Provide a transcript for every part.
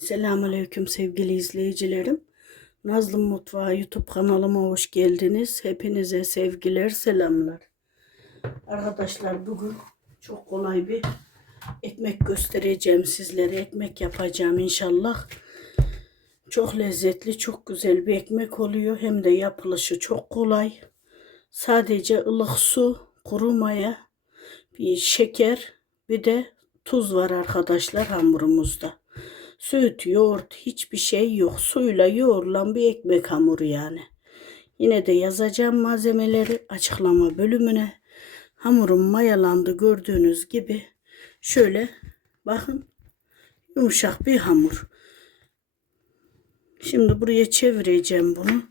Selamünaleyküm sevgili izleyicilerim. Nazlı Mutfağı YouTube kanalıma hoş geldiniz. Hepinize sevgiler, selamlar. Arkadaşlar bugün çok kolay bir ekmek göstereceğim sizlere. Ekmek yapacağım inşallah. Çok lezzetli, çok güzel bir ekmek oluyor. Hem de yapılışı çok kolay. Sadece ılık su, kuru maya, bir şeker, bir de tuz var arkadaşlar hamurumuzda. Süt, yoğurt hiçbir şey yok. Suyla yoğrulan bir ekmek hamuru yani. Yine de yazacağım malzemeleri açıklama bölümüne. Hamurum mayalandı gördüğünüz gibi. Şöyle bakın yumuşak bir hamur. Şimdi buraya çevireceğim bunu.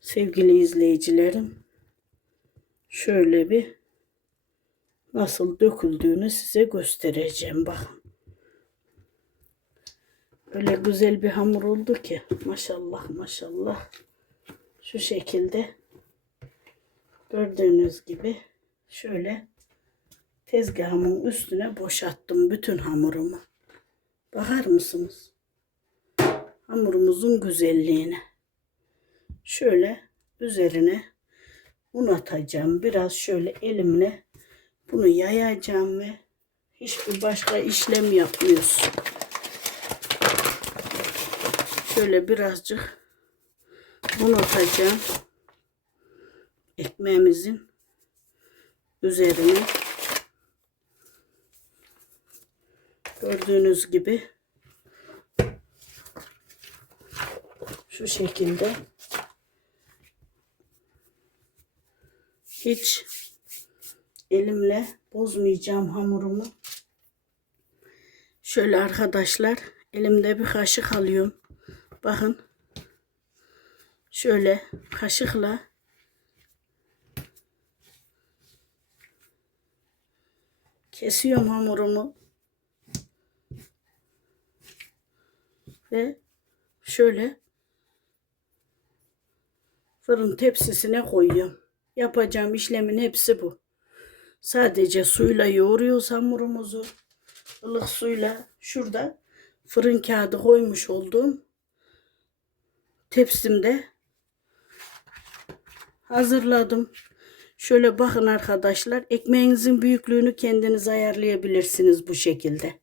Sevgili izleyicilerim. Şöyle bir nasıl döküldüğünü size göstereceğim. Bakın. Öyle güzel bir hamur oldu ki. Maşallah maşallah. Şu şekilde. Gördüğünüz gibi şöyle tezgahımın üstüne boşalttım bütün hamurumu. Bakar mısınız? Hamurumuzun güzelliğine. Şöyle üzerine un atacağım. Biraz şöyle elimle bunu yayacağım ve hiçbir başka işlem yapmıyoruz. Şöyle birazcık un atacağım. Ekmeğimizin üzerine. Gördüğünüz gibi şu şekilde hiç elimle bozmayacağım hamurumu. Şöyle arkadaşlar elimde bir kaşık alıyorum. Bakın. Şöyle kaşıkla kesiyorum hamurumu. Ve şöyle fırın tepsisine koyuyorum. Yapacağım işlemin hepsi bu. Sadece suyla yoğuruyoruz hamurumuzu. ılık suyla şurada fırın kağıdı koymuş olduğum tepsimde hazırladım. Şöyle bakın arkadaşlar. Ekmeğinizin büyüklüğünü kendiniz ayarlayabilirsiniz bu şekilde.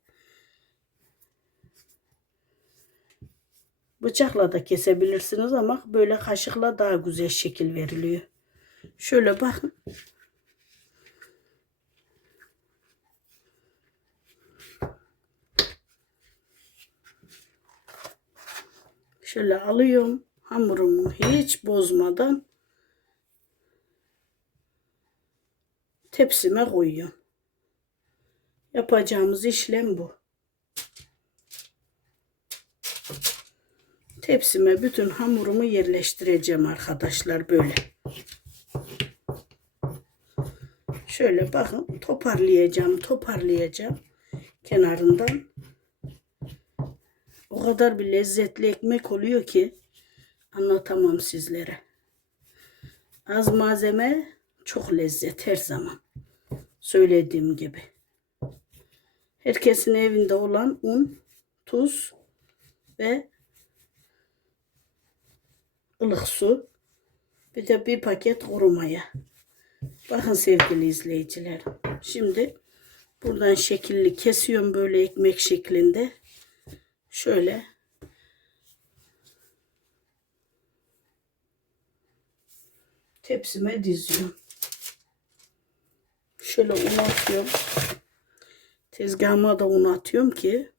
Bıçakla da kesebilirsiniz ama böyle kaşıkla daha güzel şekil veriliyor. Şöyle bakın. Şöyle alıyorum hamurumu hiç bozmadan tepsime koyuyorum. Yapacağımız işlem bu. Tepsime bütün hamurumu yerleştireceğim arkadaşlar böyle. Şöyle bakın toparlayacağım, toparlayacağım kenarından. O kadar bir lezzetli ekmek oluyor ki anlatamam sizlere. Az malzeme çok lezzet her zaman. Söylediğim gibi. Herkesin evinde olan un, tuz ve ılık su. Bir de bir paket kuru maya. Bakın sevgili izleyiciler. Şimdi buradan şekilli kesiyorum böyle ekmek şeklinde. Şöyle tepsime diziyorum. Şöyle un atıyorum. Tezgahıma da un atıyorum ki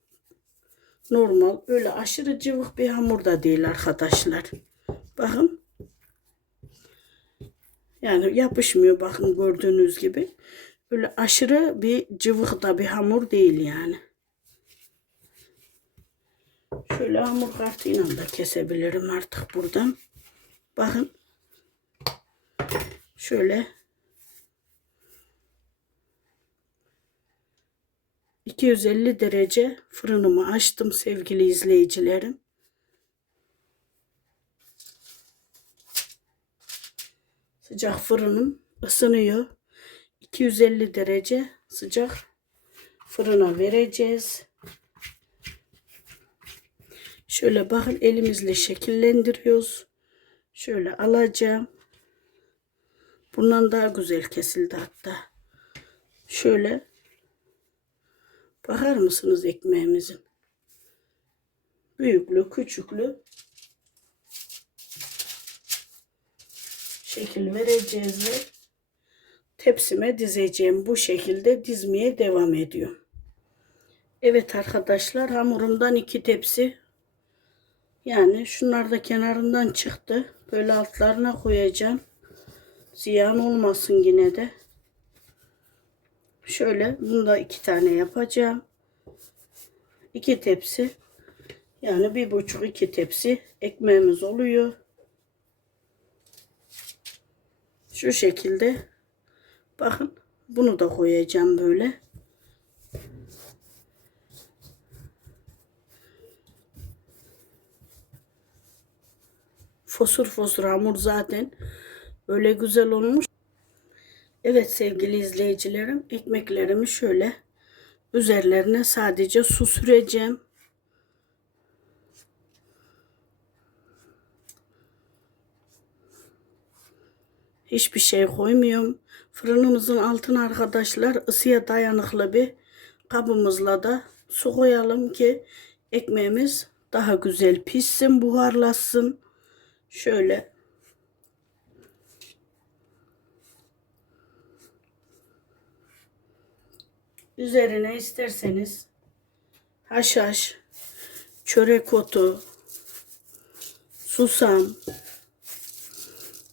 normal öyle aşırı cıvık bir hamur da değil arkadaşlar. Bakın. Yani yapışmıyor bakın gördüğünüz gibi. Böyle aşırı bir cıvık da bir hamur değil yani. Şöyle hamur kartıyla da kesebilirim artık buradan. Bakın. Şöyle 250 derece fırınımı açtım sevgili izleyicilerim. Sıcak fırınım ısınıyor. 250 derece sıcak fırına vereceğiz. Şöyle bakın elimizle şekillendiriyoruz. Şöyle alacağım. Bundan daha güzel kesildi hatta. Şöyle bakar mısınız ekmeğimizin? Büyüklü, küçüklü şekil vereceğiz ve tepsime dizeceğim. Bu şekilde dizmeye devam ediyorum. Evet arkadaşlar hamurumdan iki tepsi yani şunlar da kenarından çıktı. Böyle altlarına koyacağım. Ziyan olmasın yine de. Şöyle bunu da iki tane yapacağım. İki tepsi. Yani bir buçuk iki tepsi ekmeğimiz oluyor. Şu şekilde. Bakın bunu da koyacağım böyle. Fosur fosur hamur zaten öyle güzel olmuş. Evet sevgili izleyicilerim ekmeklerimi şöyle üzerlerine sadece su süreceğim. Hiçbir şey koymuyorum. Fırınımızın altına arkadaşlar ısıya dayanıklı bir kabımızla da su koyalım ki ekmeğimiz daha güzel pişsin, buharlasın. Şöyle üzerine isterseniz haşhaş, çörek otu, susam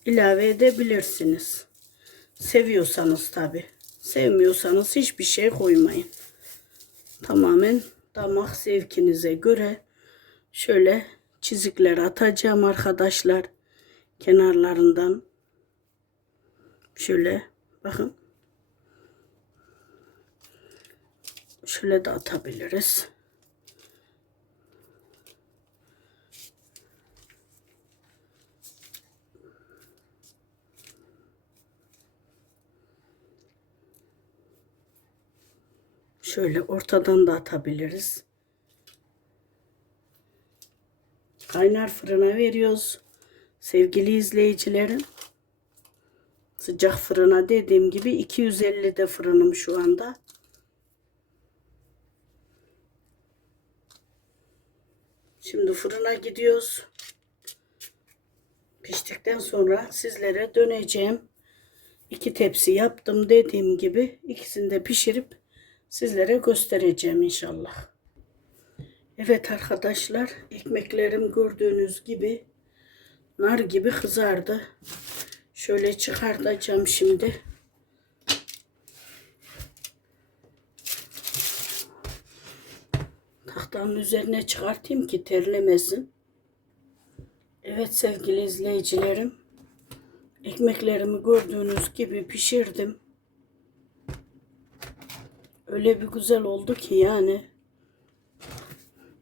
ilave edebilirsiniz. Seviyorsanız tabi. Sevmiyorsanız hiçbir şey koymayın. Tamamen damak zevkinize göre şöyle çizikler atacağım arkadaşlar. Kenarlarından. Şöyle bakın. Şöyle de atabiliriz. Şöyle ortadan da atabiliriz. Kaynar fırına veriyoruz. Sevgili izleyicilerim. Sıcak fırına dediğim gibi 250'de fırınım şu anda. Şimdi fırına gidiyoruz. Piştikten sonra sizlere döneceğim. İki tepsi yaptım dediğim gibi ikisini de pişirip sizlere göstereceğim inşallah. Evet arkadaşlar ekmeklerim gördüğünüz gibi nar gibi kızardı. Şöyle çıkartacağım şimdi. Tahtanın üzerine çıkartayım ki terlemesin. Evet sevgili izleyicilerim. Ekmeklerimi gördüğünüz gibi pişirdim. Öyle bir güzel oldu ki yani.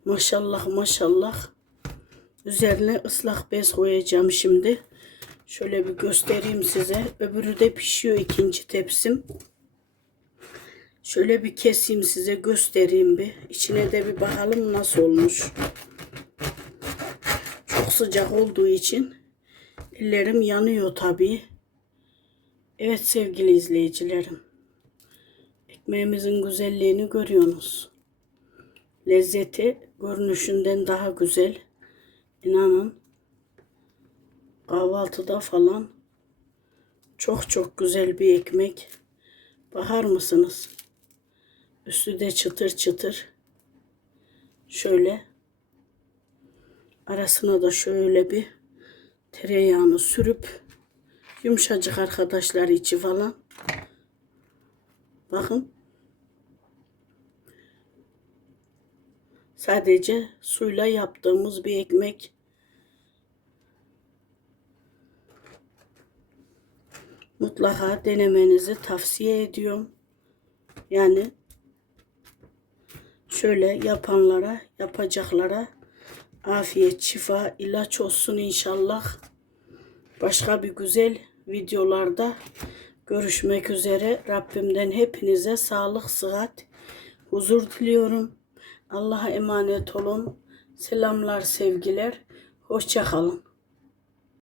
Maşallah maşallah. Üzerine ıslak bez koyacağım şimdi. Şöyle bir göstereyim size. Öbürü de pişiyor ikinci tepsim. Şöyle bir keseyim size göstereyim bir. İçine de bir bakalım nasıl olmuş. Çok sıcak olduğu için ellerim yanıyor tabii. Evet sevgili izleyicilerim. Ekmeğimizin güzelliğini görüyorsunuz. Lezzeti görünüşünden daha güzel. İnanın kahvaltıda falan çok çok güzel bir ekmek. Bakar mısınız? Üstü de çıtır çıtır. Şöyle arasına da şöyle bir tereyağını sürüp yumuşacık arkadaşlar içi falan. Bakın. Sadece suyla yaptığımız bir ekmek. Mutlaka denemenizi tavsiye ediyorum. Yani şöyle yapanlara, yapacaklara afiyet, şifa, ilaç olsun inşallah. Başka bir güzel videolarda görüşmek üzere. Rabbimden hepinize sağlık, sıhhat, huzur diliyorum. Allah'a emanet olun. Selamlar, sevgiler. Hoşça kalın.